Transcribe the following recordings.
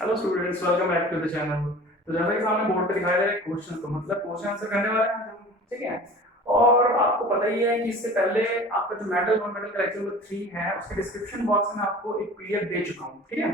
Hello students, welcome back to the channel. तो जैसा कि सामने बोर्ड पे दिखाया जा रहा है क्वेश्चन, तो मतलब क्वेश्चन आंसर करने वाले हैं आज हम, ठीक है। और आपको पता ही है कि इससे पहले आपका जो मेटल नॉन मेटल का लेक्चर नंबर 3 है, उसके डिस्क्रिप्शन बॉक्स में आपको एक पीडीएफ दे चुका हूँ, ठीक है।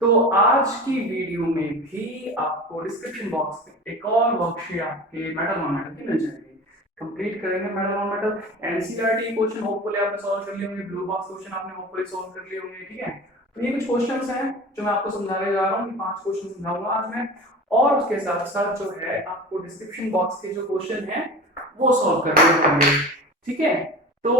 तो आज की वीडियो में भी आपको डिस्क्रिप्शन बॉक्स में एक और वर्कशीट आपके मेटल नॉन मेटल की मिल जाएगी। कंप्लीट करेंगे metal non metal. NCERT question hopefully आपने सॉल्व कर लिए होंगे, ब्लू बॉक्स क्वेश्चन आपने होपफुली सॉल्व कर लिए होंगे, ठीक है। तो ये कुछ क्वेश्चंस हैं जो मैं आपको समझाने जा रहा हूँ। कि 5 क्वेश्चन समझाऊंगा आज मैं, और उसके साथ साथ जो है आपको डिस्क्रिप्शन बॉक्स के जो क्वेश्चन हैं वो सॉल्व करने होंगे, ठीक है। तो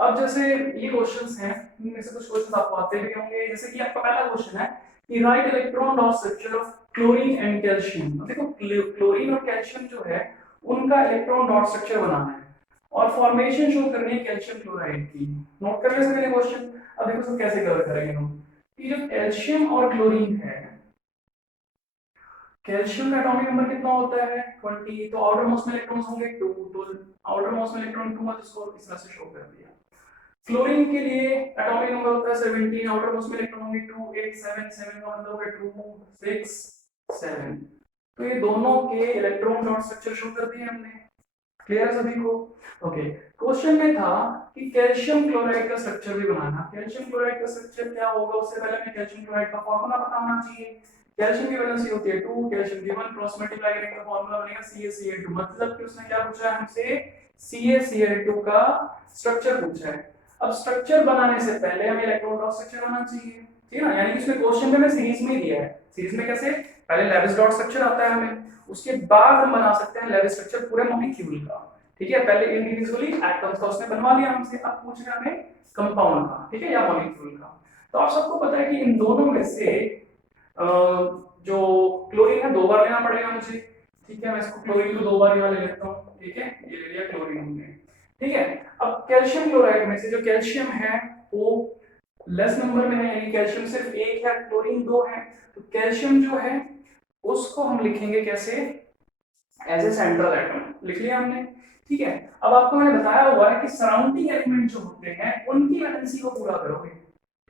अब जैसे ये क्वेश्चंस हैं, इनमें से कुछ क्वेश्चन आपको आते भी होंगे। जैसे कि आपका पहला क्वेश्चन है कि right electron dot structure of chlorine and calcium. देखो क्लोरीन और कैल्शियम जो है उनका इलेक्ट्रॉन डॉट स्ट्रक्चर बनाना है और फॉर्मेशन शो करनी है कैल्शियम क्लोराइड की। नोट कर ले सकते क्वेश्चन। अब देखो सब कैसे कवर करेंगे हम। कि जो कैल्शियम और क्लोरीन है, कैल्शियम का एटॉमिक नंबर कितना होता है 20, तो आउटर मोस्ट में इलेक्ट्रॉन्स होंगे 2, तो आउटर मोस्ट में इलेक्ट्रॉन 2 है, इसको इस तरह से शो कर दिया। क्लोरीन के लिए एटॉमिक नंबर होता है 17, आउटर मोस्ट में इलेक्ट्रॉन होंगे 2, 8, 7, 7 का मतलब है 2, 6, 7। तो ये दोनों के इलेक्ट्रॉन डॉट स्ट्रक्चर शो कर दिए हमने। क्लियर है सभी को? ओके। क्वेश्चन में था कि कैल्शियम क्लोराइड का स्ट्रक्चर भी बनाना। कैल्शियम क्लोराइड का स्ट्रक्चर क्या होगा, उससे पहले हमें कैल्शियम क्लोराइड का फार्मूला पता होना चाहिए। कैल्शियम की वैलेंसी होती है 2, कैल्शियम की 1, क्रॉस मल्टीप्लाई करेंगे तो फार्मूला बनेगा CaCl2। मतलब कि उसने क्या पूछा है हमसे, CaCl2 का स्ट्रक्चर पूछा है। अब स्ट्रक्चर बनाने से पहले हमें इलेक्ट्रॉन डॉट स्ट्रक्चर आना चाहिए, ठीक है ना। यानी कि इसमें क्वेश्चन में मैं सीरीज में ही दिया है। सीरीज में कैसे, पहले लेविस डॉट स्ट्रक्चर आता है हमें, उसके बाद हम बना सकते हैं लेविस स्ट्रक्चर पूरे मॉलिक्यूल का, ठीक है। पहले इंडिविजुअली एटम्स का उसने बनवा लिया हमसे, अब पूछ रहे हमें कंपाउंड का, ठीक है, या मॉलिक्यूल का। तो आप सबको पता है कि इन दोनों में से जो क्लोरीन है 2 बार लेना पड़ेगा मुझे, ठीक है। मैं इसको क्लोरीन को 2 बार यहाँ ले लेता हूँ, ठीक है। ये ले लिया क्लोरीन हमने, ठीक है। अब कैल्शियम क्लोराइड में से जो कैल्शियम है वो लेस नंबर में है, यानी कैल्शियम सिर्फ 1 है, क्लोरीन 2 है। तो कैल्शियम जो है उसको हम लिखेंगे कैसे, एज ए सेंट्रल एटम लिख लिया हमने, ठीक है। अब आपको मैंने बताया हुआ है कि सराउंडिंग एलिमेंट जो होते हैं उनकी वैलेंसी को पूरा करोगे,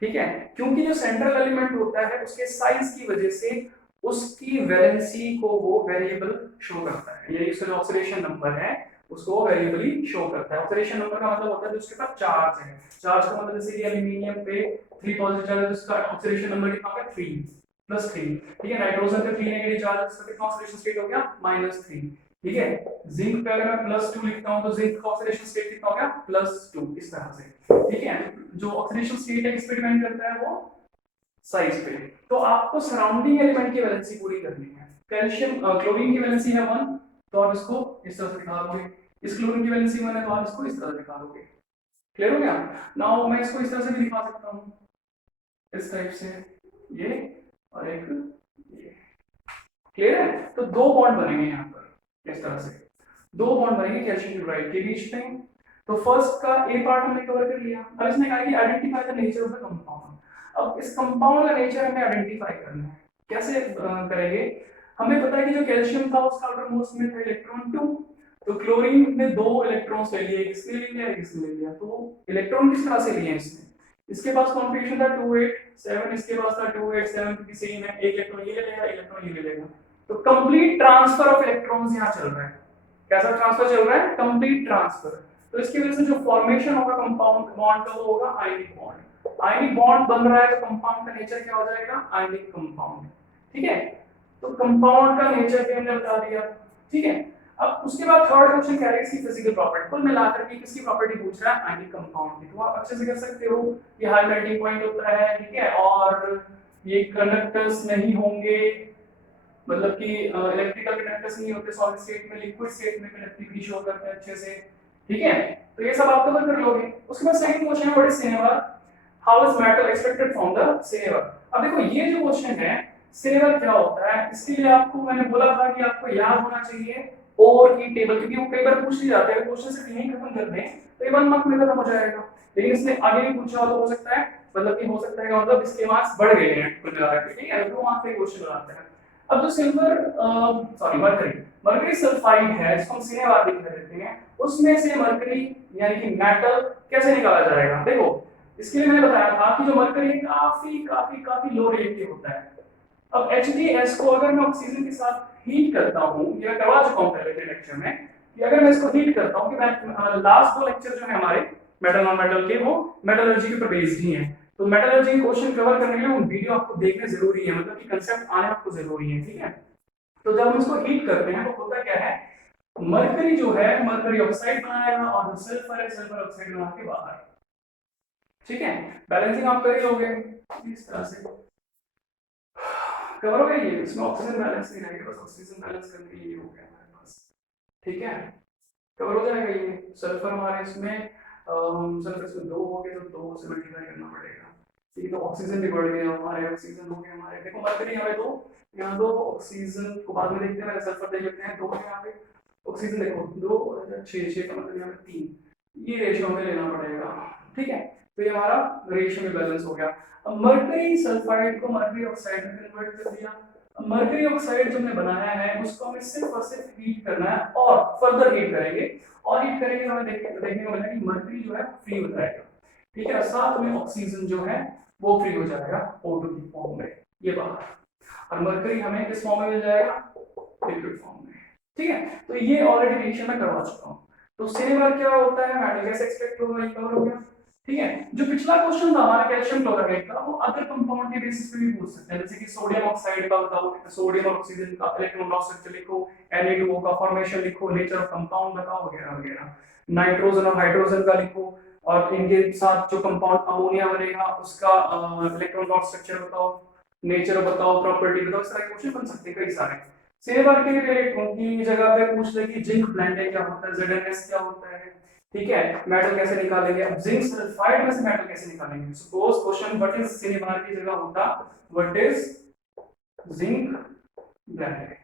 ठीक है। क्योंकि जो सेंट्रल एलिमेंट होता है उसके साइज की वजह से उसकी वैलेंसी को वो वेरिएबल शो करता है, यही उसका जो ऑक्सीडेशन नंबर है उसको वो वेरिएबली शो करता है। ऑक्सीडेशन नंबर का मतलब होता है जो उसके पास चार्ज है। चार्ज का मतलब जैसे कि एल्यूमिनियम पे 3 पॉजिटिव चार्ज है, उसका ऑक्सीडेशन नंबर कितना होगा 3 +3, ठीक है। नाइट्रोजन पे 3 नेगेटिव चार्ज, उसका कितना ऑक्सीडेशन स्टेट हो गया -3, ठीक है। जिंक पे अगर मैं +2 लिखता हूं तो जिंक का ऑक्सीडेशन स्टेट कितना हो गया +2, इस तरह से, ठीक है। जो ऑक्सीडेशन स्टेट है किस पे डिपेंड करता है, वो साइज पे। तो आपको सराउंडिंग एलिमेंट की वैलेंसी पूरी करनी है। कैल्शियम क्लोरीन की वैलेंसी है 1, तो आप इसको इस तरह से दिखा दोगे। इस क्लोरीन की वैलेंसी 1 है तो आप इसको इस तरह से दिखा दोगे। क्लियर हो गया? नाउ मैं इसको इस तरह से भी दिखा सकता हूं, इस टाइप से, ये और एक ये। क्लियर है? तो 2 बॉन्ड बनेंगे यहाँ पर इस तरह से, 2 बॉन्ड बनेंगे कैल्शियम क्लोराइड के बीच में। तो फर्स्ट का ए पार्ट हमने कवर कर लिया। अब इसने कहा कि identify the nature of the compound. अब इस कंपाउंड का नेचर हमें आइडेंटिफाई करना है। कैसे करेंगे? हमें पता है कि जो कैल्शियम था उसका आउटर मोस्ट में था इलेक्ट्रॉन 2, तो क्लोरीन ने 2 इलेक्ट्रॉन्स ले लिए, किसने ले लिया, किसने ले लिया। तो इलेक्ट्रॉन किस तरह से लिए इसने, इसके पास कॉन्फ़िगरेशन था 2 8 7, इसके पास था 2 8 7, क्योंकि सेम है, एक इलेक्ट्रॉन ये ले लेगा, इलेक्ट्रॉन ये ले लेगा। तो कंप्लीट ट्रांसफर ऑफ इलेक्ट्रॉन्स यहां चल रहा है। कैसा ट्रांसफर चल रहा है, कंप्लीट ट्रांसफर। तो इसकी वजह से जो फॉर्मेशन होगा कंपाउंड बॉन्ड का वो होगा आयनिक बॉन्ड। आयनिक बॉन्ड बन रहा है तो कंपाउंड का नेचर क्या हो जाएगा, आयनिक कंपाउंड, ठीक है। तो कंपाउंड का नेचर भी हमने बता दिया, ठीक है। अब उसके बाद थर्ड क्वेश्चन कह रहा है इसकी फिजिकल प्रॉपर्टी, कुल मिलाकर के किसकी प्रॉपर्टी पूछ रहा है, आयनिक कंपाउंड की। तो आप अच्छे से कर सकते हो, ये हाई मेल्टिंग पॉइंट होता है, ठीक है, और ये कंडक्टर्स नहीं होंगे, मतलब कि इलेक्ट्रिकल कंडक्टर्स नहीं होते सॉलिड स्टेट में, लिक्विड स्टेट में कंडक्टिविटी शो करते हैं अच्छे से, ठीक है। तो ये सब आप कवर कर लोगे। उसके बाद सेकंड क्वेश्चन है what is cinnabar, how is metal extracted from the cinnabar. अब देखो ये जो क्वेश्चन है सिनेवर क्या होता है, इसके लिए आपको मैंने बोला था कि आपको याद होना चाहिए ओर की टेबल, क्योंकि वो पेपर पूछ ही जाते हैं, क्वेश्चन सिर्फ यही खत्म कर दें तो ये 1 मार्क में खत्म हो जाएगा। लेकिन इसने आगे भी पूछा तो हो सकता है, मतलब कि हो सकता है मतलब इसके मार्क्स बढ़ गए हैं कुल मिलाकर, ठीक है। 2 मार्क्स के क्वेश्चन बनाते हैं। अब जो silver sorry mercury mercury sulphide है जिसको हम सिनेवादी कह देते हैं, उसमें से मरकरी यानी कि मेटल कैसे निकाला जाएगा। देखो इसके लिए मैंने बताया था कि जो मरकरी काफी काफी काफी लो रिएक्टिव होता है, अब HDS को अगर मैं ऑक्सीजन के साथ हीट करता हूँ, ये करवा चुका हूँ पहले के लेक्चर में, कि अगर मैं इसको हीट करता हूँ, कि मैं लास्ट 2 लेक्चर जो है हमारे मेटल नॉन मेटल के, वो मेटलर्जी के ऊपर बेस्ड ही है। तो मेटलर्जी के क्वेश्चन कवर करने के लिए वो वीडियो आपको देखने जरूरी है, मतलब कि कंसेप्ट आने आपको जरूरी है, ठीक है। तो जब हम इसको हीट करते हैं तो होता क्या है, मरकरी जो है मरकरी ऑक्साइड बनाएगा और सल्फर है सल्फर ऑक्साइड बना के बाहर, ठीक है। बैलेंसिंग आप कर ही लोगे इस तरह से, कवर हो गया ये। इसमें ऑक्सीजन बैलेंस नहीं रहेगा, बस ऑक्सीजन बैलेंस करने के लिए हो गया हमारे पास, ठीक है। कवर हो जाएगा ये। सल्फर हमारे इसमें सल्फर इसमें 2 हो गए तो 2 से मल्टीप्लाई करना पड़ेगा, ठीक है। तो ऑक्सीजन भी बढ़ गया हमारे, ऑक्सीजन हो गए हमारे, देखो मरकरी हमें 2, यहाँ 2, ऑक्सीजन को बाद में देखते हैं, सल्फर देख लेते हैं 2 है यहाँ पे, ऑक्सीजन देखो 2 6 का मतलब यहाँ पे 3, ये रेशियो हमें लेना पड़ेगा, ठीक है। तो ये हमारा रेशियो में बैलेंस हो गया। अब मरकरी सल्फाइड को मरकरी ऑक्साइड में कन्वर्ट कर दिया। मरकरी ऑक्साइड जो हमने बनाया है उसको हमें सिर्फ और सिर्फ हीट करना है, और फर्दर हीट करेंगे, और हीट करेंगे तो हमें देखने को मिलेगा कि मरकरी जो है फ्री हो जाएगा, ठीक है। साथ में ऑक्सीजन जो है वो फ्री हो जाएगा O2 की फॉर्म में, ये बात। और मरकरी हमें किस फॉर्म में मिल जाएगा, लिक्विड फॉर्म में, ठीक है। तो ये ऑलरेडी रिएक्शन में करवा चुका हूँ। तो सिनेमा क्या होता है, मेटल गैस एक्सट्रैक्ट होगा, ये कवर हो गया, ठीक है। जो पिछला क्वेश्चन था हमारा कैल्शियम क्लोराइड का, वो अदर कंपाउंड के बेसिस पे भी पूछ सकते हैं, जैसे कि सोडियम ऑक्साइड का बताओ, सोडियम और ऑक्सीजन का इलेक्ट्रॉन लॉस स्ट्रक्चर लिखो, Na2O का फॉर्मेशन लिखो, नेचर ऑफ कंपाउंड बताओ, वगैरह वगैरह। नाइट्रोजन और हाइड्रोजन का लिखो, और इनके साथ जो कंपाउंड अमोनिया बनेगा उसका इलेक्ट्रॉन लॉस स्ट्रक्चर बताओ, नेचर बताओ, प्रॉपर्टी बताओ, इस तरह के क्वेश्चन बन सकते हैं कई सारे। सेम बार के लिए की जगह पे पूछ ले कि जिंक ब्लेंडिंग क्या होता है, ZnS क्या होता है, ठीक है। मेटल कैसे निकालेंगे, अब जिंक सल्फाइड में से मेटल कैसे निकालेंगे, suppose question what is cinnabar की जगह होता व्हाट इज जिंक ब्लेंडेड,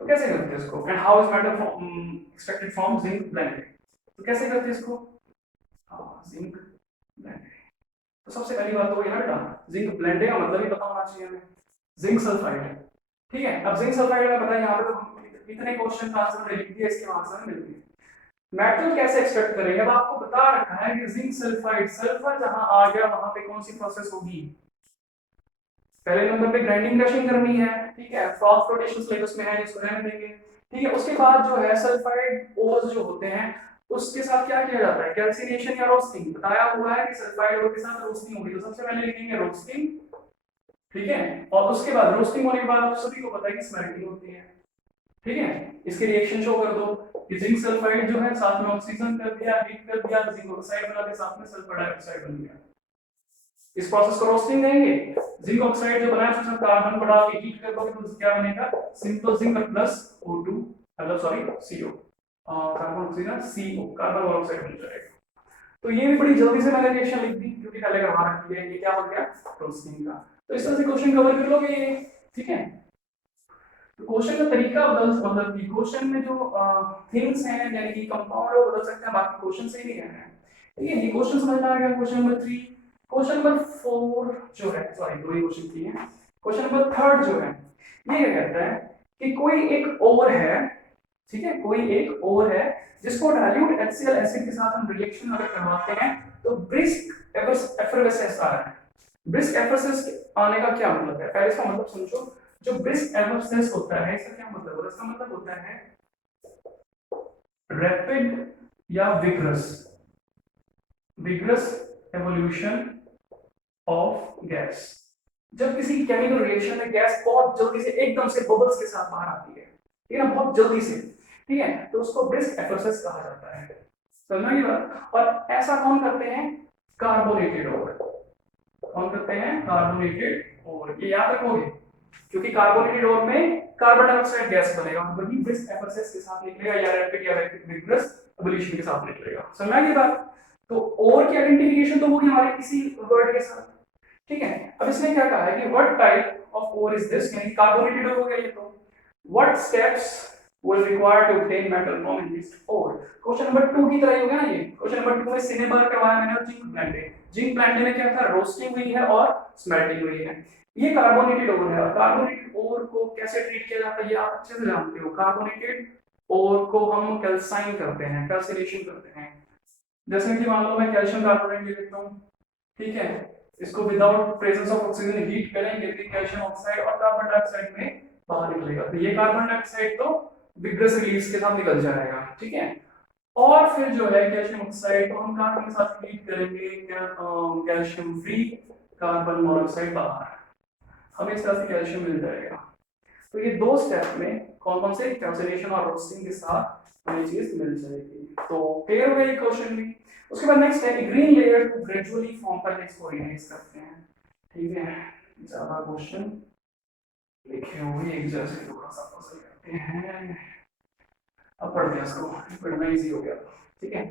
तो कैसे करते हैं इसको, and how is metal extracted from zinc blended, तो कैसे करते हैं इसको, जिंक ब्लेंडेड। तो सबसे पहली बात तो ये ना बेटा, जिंक ब्लेंडेड का मतलब ही पता होना चाहिए हमें, जिंक सल्फाइड, ठीक है। अब जिंक सल्फाइड का पता है, यहाँ पे तो इतने क्वेश्चन का आंसर लिख दिया, इसके आंसर मिल गए। मेटल कैसे एक्सट्रैक्ट करेंगे, अब आपको बता रखा है कि जिंक सल्फाइड, सल्फर जहां आ गया वहां पे कौन सी प्रोसेस होगी, पहले नंबर पे ग्राइंडिंग क्रशिंग करनी है, ठीक है। फ्रॉथ फ्लोटेशन सिलेबस में है, इसको रहने देंगे, ठीक है। उसके बाद जो है सल्फाइड ओर्स जो होते हैं उसके साथ क्या किया जाता है, कैल्सिनेशन या रोस्टिंग, बताया हुआ है कि सल्फाइड ओर के साथ रोस्टिंग होगी, तो सबसे पहले लिखेंगे रोस्टिंग, ठीक है। और उसके बाद रोस्टिंग होने के बाद आप सभी को पता है कि स्मेल्टिंग होती है, ठीक है। इसके रिएक्शन शो कर दो कि जिंक सल्फाइड जो है साथ में ऑक्सीजन कर दिया, हीट कर दिया, जिंक ऑक्साइड बना के साथ में सल्फर डाइऑक्साइड बन गया। इस प्रोसेस को रोस्टिंग कहेंगे। जिंक ऑक्साइड जो बनाया उसमें कार्बन बढ़ा के हीट कर दोगे तो क्या बनेगा, सिंपल जिंक प्लस O2, मतलब sorry CO, carbon oxygen CO, carbon monoxide बन जाएगा। तो ये भी बड़ी जल्दी से मैंने रिएक्शन लिख दी क्योंकि पहले करवा रखी है, ये क्या हो गया, रोस्टिंग का। तो इस तरह से क्वेश्चन कवर कर लोगे ये, ठीक है। तो क्वेश्चन का तरीका बदल, मतलब कि क्वेश्चन में जो थिंग्स हैं यानी कि कंपाउंड वो बदल सकते हैं, बाकी क्वेश्चन से ही नहीं रहना है, ठीक है। ये क्वेश्चन समझ में आ गया। क्वेश्चन नंबर 3, क्वेश्चन नंबर 4 जो है, सॉरी 2 ही क्वेश्चन किए हैं। क्वेश्चन नंबर 3 जो है ये कहता है कि कोई एक ओर है, ठीक है, कोई एक ओर है जिसको डाइल्यूट HCl एसिड के साथ हम रिएक्शन अगर करवाते हैं तो ब्रिस्क एफरवेसेंस आ रहा है। ब्रिस्क एफरवेसेंस आने का क्या मतलब है, पहले इसका मतलब समझो। जो ब्रिस्क एफरवेसेंस होता है इसका क्या मतलब होता है, इसका मतलब होता है रैपिड या विग्रस एवोल्यूशन ऑफ गैस। जब किसी केमिकल रिएक्शन में गैस बहुत जल्दी से एकदम से बबल्स के साथ बाहर आती है, ठीक है ना, बहुत जल्दी से, ठीक है, तो उसको ब्रिस्क एफरवेसेंस कहा जाता है, समझना ये बात। और ऐसा कौन करते हैं, कार्बोनेटेड ओर, कौन करते हैं, कार्बोनेटेड ओर, ये याद रखोगे क्योंकि कार्बोनेटेड ओर में कार्बन डाइऑक्साइड गैस बनेगा, वही ब्रिस्क एफरवेसेंस के साथ निकलेगा या रैपिड या विग्रस एवोल्यूशन के साथ निकलेगा, समझना ये बात। तो ओर की आइडेंटिफिकेशन तो होगी हमारे किसी वर्ड के साथ, ठीक है। अब इसने क्या कहा है कि what type of ore is this, यानी कार्बोनेटेड हो गया ये, तो what steps will require to obtain metal from enriched ore। Question number 2 की तरह ही हो गया ना ये। क्वेश्चन नंबर 2 में सिनेबार करवाया मैंने और जिंक ब्लेंडेड, जिंक ब्लेंडेड में क्या था, रोस्टिंग हुई है और स्मेल्टिंग हुई है। ये कार्बोनेटेड ओर है, और कार्बोनेटेड ओर को कैसे ट्रीट किया जाता है ये आप अच्छे से जानते हो। कार्बोनेटेड ओर को हम कैल्साइन करते हैं, कैल्सिनेशन करते हैं। जैसे कि मान लो मैं कैल्शियम कार्बोनेट ले लेता हूं, ठीक है, इसको without presence of oxygen heat करेंगे तो कैल्शियम ऑक्साइड और कार्बन डाइऑक्साइड में बाहर निकलेगा। तो ये कार्बन डाइऑक्साइड तो विग्रस रिलीज के साथ निकल जाएगा, ठीक है। और फिर जो है कैल्शियम ऑक्साइड को हम कार्बन के साथ हीट करेंगे, कैल्शियम फ्री कार्बन मोनोऑक्साइड बाहर, हमें इस तरह से कैल्शियम मिल जाएगा। तो ये दो स्टेप में कौन कौन से कैल्सिनेशन और रोस्टिंग के साथ हमें चीज मिल जाएगी। तो क्लियर हो गया क्वेश्चन भी। उसके बाद नेक्स्ट है ग्रीन लेयर को ग्रेजुअली फॉर्म करने इसको रियलाइज करते हैं, ठीक है। ज्यादा क्वेश्चन लिखे हुए एक जैसे थोड़ा सा पजल करते हैं। अब पढ़ दिया इसको, पढ़ना इजी हो गया, ठीक है।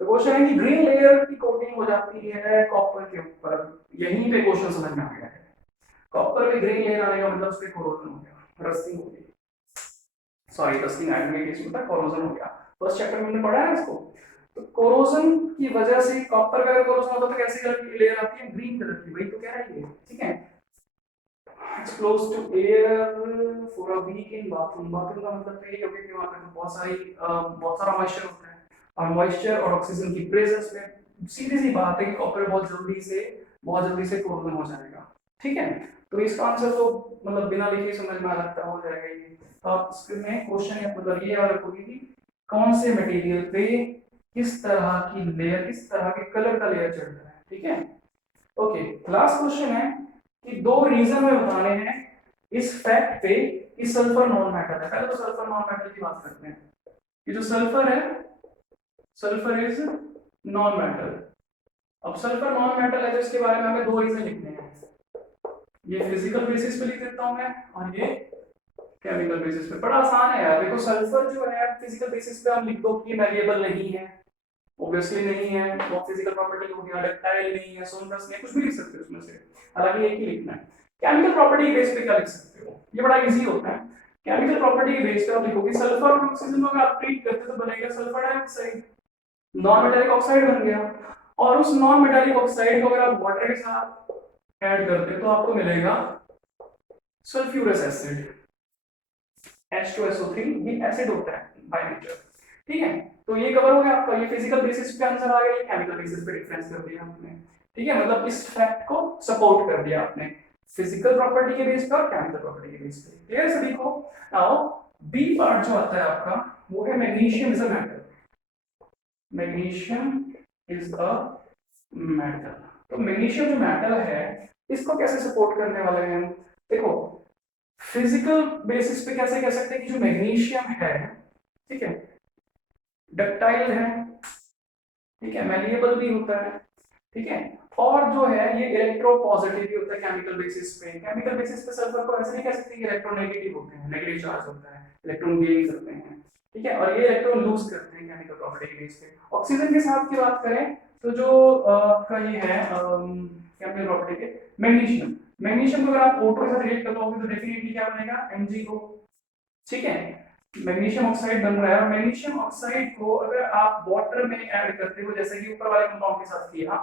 तो क्वेश्चन है कि ग्रीन लेयर की कोटिंग हो जाती है कॉपर के ऊपर, यहीं पे क्वेश्चन समझ में आ गया है। कॉपर में ग्रीन लेयर आने का मतलब उसके कोरोजन हो गया, रस्टिंग हो गई, सॉरी रस्टिंग आयरन के केस में था, कोरोजन हो गया। फर्स्ट चैप्टर में हमने पढ़ा है इसको। तो कोरोजन की वजह से कॉपर का कोरोजन होता तो कैसी कलर की लेयर आती है, ग्रीन कलर की, वही तो कह रहा है ये, ठीक है। Expose to air for a week in bathroom, bathroom का मतलब तो ये हो गया कि वहां पे बहुत सारा मॉइस्चर होता है, और मॉइस्चर और ऑक्सीजन की प्रेजेंस में सीधी सी बात है कि कॉपर बहुत जल्दी से कोरोजन हो जाएगा, ठीक है। तो इसका आंसर तो मतलब बिना लिखे समझ में आ सकता हो जाएगा ये। तो आप इसमें क्वेश्चन या मतलब ये याद रखोगे कि कौन से मटेरियल पे किस तरह की लेयर, किस तरह के कलर का लेयर चढ़ रहा है, ठीक है। ओके, लास्ट क्वेश्चन है कि दो रीजन में बताने हैं इस फैक्ट पे कि सल्फर नॉन मेटल है। पहले तो सल्फर नॉन मेटल की बात करते हैं। ये जो सल्फर है, सल्फर इज नॉन मेटल। अब सल्फर नॉन मेटल है तो इसके बारे में हमें दो रीजन लिखने हैं। ये फिजिकल बेसिस पे लिख देता हूं मैं, और ये केमिकल बेसिस पे। बड़ा आसान है यार, देखो सल्फर जो है फिजिकल बेसिस पे हम लिख दो कि वेरिएबल नहीं है, ऑब्वियसली नहीं है, वो फिजिकल प्रॉपर्टी हो गया, डक्टाइल नहीं है, सोनरस नहीं है, कुछ भी लिख सकते हो उसमें से, हालांकि एक ही लिखना है। केमिकल प्रॉपर्टी के बेस पे क्या लिख सकते हो, ये बड़ा इजी होता है। केमिकल प्रॉपर्टी के बेस पे आप लिखोगे सल्फर और ऑक्सीजन को आप ट्रीट करते तो बनेगा sulphur dioxide, non metallic oxide बन गया। और उस नॉन मेटालिक ऑक्साइड को अगर आप वाटर के साथ ऐड करते तो आपको मिलेगा सल्फ्यूरस एसिड, H2SO3, ये एसिड होता है बाय नेचर, ठीक है। तो ये कवर हो गया आपका, ये फिजिकल बेसिस पे आंसर आ गया, ये केमिकल बेसिस पे डिफरेंस कर दिया आपने, ठीक है। मतलब इस फैक्ट को सपोर्ट कर दिया आपने फिजिकल प्रॉपर्टी के बेस पे और केमिकल प्रॉपर्टी के बेस पे। क्लियर सभी को। नाउ बी पार्ट जो आता है आपका वो है magnesium is a metal, magnesium is a metal. तो मैग्नीशियम जो मेटल है इसको कैसे सपोर्ट करने वाले हैं हम, देखो फिजिकल बेसिस पे कैसे कह सकते हैं कि जो मैग्नीशियम है, ठीक है, डक्टाइल है, ठीक है, मैलिएबल भी होता है, ठीक है, और जो है ये इलेक्ट्रोपॉजिटिव भी होता है केमिकल बेसिस पे। केमिकल बेसिस पे सल्फर को ऐसे नहीं कह सकते कि इलेक्ट्रोनेगेटिव होते हैं, नेगेटिव चार्ज होता है, इलेक्ट्रॉन गेन करते हैं, ठीक है, और ये इलेक्ट्रॉन लूज करते हैं केमिकल प्रॉपर्टी के बेस पे। ऑक्सीजन के साथ की बात करें तो जो आपका ये है केमिकल प्रॉपर्टी के मैग्नीशियम, मैग्नीशियम को अगर आप O2 के साथ रिएक्ट करवाओगे तो डेफिनेटली क्या बनेगा, MgO, ठीक है। मैग्नीशियम ऑक्साइड बन रहा है, और मैग्नीशियम ऑक्साइड को अगर आप वाटर में ऐड करते हो जैसे कि ऊपर वाले कंपाउंड के साथ किया,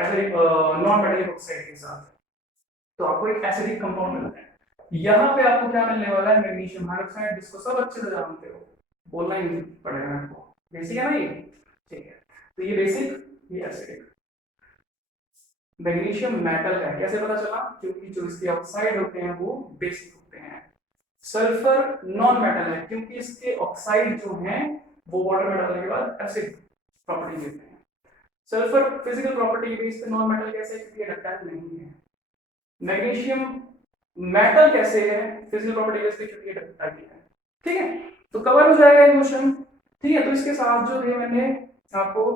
एसिडिक नॉन मेटालिक ऑक्साइड के साथ, तो आपको एक एसिडिक कंपाउंड मिलता है। यहाँ पे आपको क्या मिलने वाला है, मैग्नीशियम हाइड्रोक्साइड, जिसको सब अच्छे से जानते हो, बोलना ही पड़ेगा आपको, बेसिक है ना ये, ठीक है। तो ये बेसिक, ये एसिडिक। मैग्नीशियम मेटल है, कैसे पता चला, क्योंकि जो इसके ऑक्साइड होते हैं वो बेसिक होते हैं। सल्फर नॉन मेटल है क्योंकि इसके ऑक्साइड जो हैं वो वाटर में डालने के बाद एसिड प्रॉपर्टी देते हैं। सल्फर फिजिकल प्रॉपर्टी बेस पे नॉन मेटल कैसे है, क्योंकि डक्टाइल नहीं है। मैग्नीशियम मेटल कैसे है, फिजिकल प्रॉपर्टी बेस पे, क्योंकि डक्टाइल है, ठीक है। तो कवर हो जाएगा ये क्वेश्चन, ठीक है। तो इसके साथ जो है मैंने आपको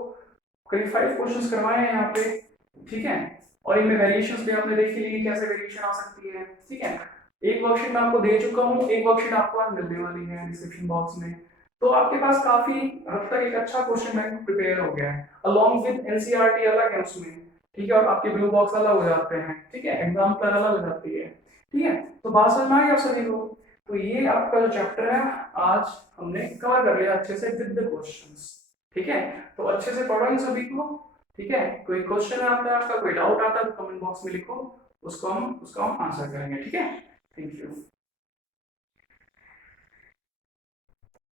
करीब 5 क्वेश्चंस करवाए हैं यहाँ पे, ठीक है, और इनमें वेरिएशंस भी आपने देख ली कैसे वेरिएशन आ सकती है, ठीक है। एक वर्कशीट मैं आपको दे चुका हूँ, एक वर्कशीट आपको आज मिलने वाली है डिस्क्रिप्शन बॉक्स में। तो आपके पास काफी हद तक एक अच्छा क्वेश्चन बैंक प्रिपेयर हो गया है, अलॉन्ग विद एनसीईआरटी अलग है उसमें, ठीक है, और आपके ब्लू बॉक्स अलग हो जाते हैं, ठीक है, एग्जाम्पल अलग हो जाती है, ठीक है। तो बात समझ में आ गया सभी को। तो ये आपका जो चैप्टर है आज हमने कवर कर लिया अच्छे से विद द क्वेश्चंस, ठीक है। तो अच्छे से पढ़ो इन सभी को, ठीक है। कोई क्वेश्चन आता है आपका, कोई डाउट आता है तो कमेंट बॉक्स में लिखो, उसको हम आंसर करेंगे, ठीक है। Thank you.